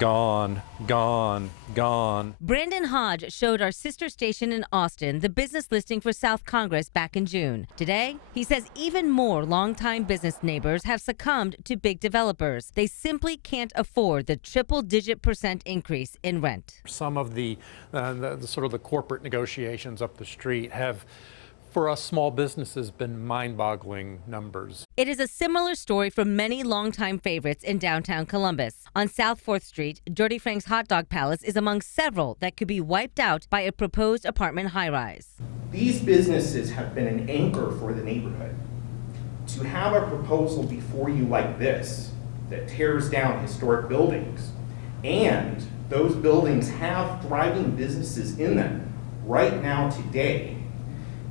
gone, gone, gone. Brandon Hodge showed our sister station in Austin the business listing for South Congress back in June. Today, he says even more longtime business neighbors have succumbed to big developers. They simply can't afford the triple-digit % increase in rent. Some of the sort of the corporate negotiations up the street have, for us small businesses, been mind-boggling numbers. It is a similar story for many longtime favorites in downtown Columbus. On South 4th Street, Dirty Frank's Hot Dog Palace is among several that could be wiped out by a proposed apartment high-rise. These businesses have been an anchor for the neighborhood. To have a proposal before you like this that tears down historic buildings, and those buildings have thriving businesses in them right now today,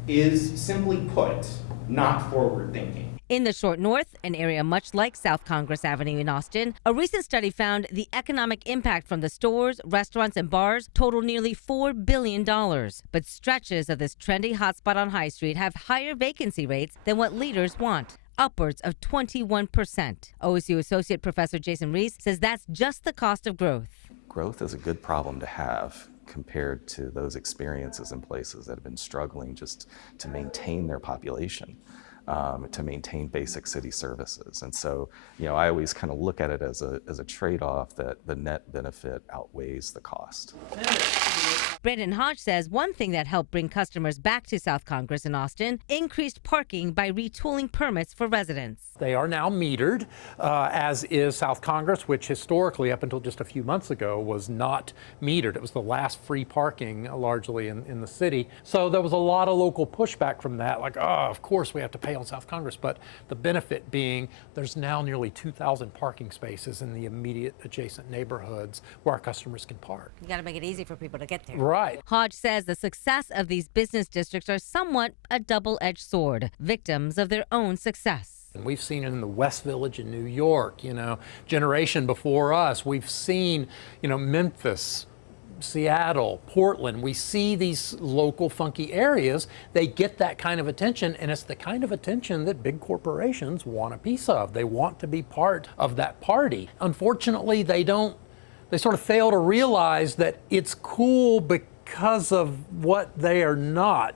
is simply put, not forward thinking. In the Short North, an area much like South Congress Avenue in Austin, a recent study found the economic impact from the stores, restaurants, and bars total nearly $4 billion. But stretches of this trendy hotspot on High Street have higher vacancy rates than what leaders want, upwards of 21%. OSU Associate Professor Jason Reese says that's just the cost of growth. Growth is a good problem to have compared to those experiences in places that have been struggling just to maintain their population, to maintain basic city services. And so, I always kind of look at it as a trade-off that the net benefit outweighs the cost. Brandon Hodge says one thing that helped bring customers back to South Congress in Austin, increased parking by retooling permits for residents. They are now metered, as is South Congress, which historically, up until just a few months ago, was not metered. It was the last free parking, largely in the city. So there was a lot of local pushback from that, like, of course we have to pay on South Congress. But the benefit being there's now nearly 2,000 parking spaces in the immediate adjacent neighborhoods where our customers can park. You got to make it easy for people to get there. Right. Hodge says the success of these business districts are somewhat a double-edged sword, victims of their own success. And we've seen it in the West Village in New York, generation before us. We've seen, Memphis, Seattle, Portland. We see these local funky areas. They get that kind of attention, and it's the kind of attention that big corporations want a piece of. They want to be part of that party. Unfortunately, they sort of fail to realize that it's cool because of what they are not.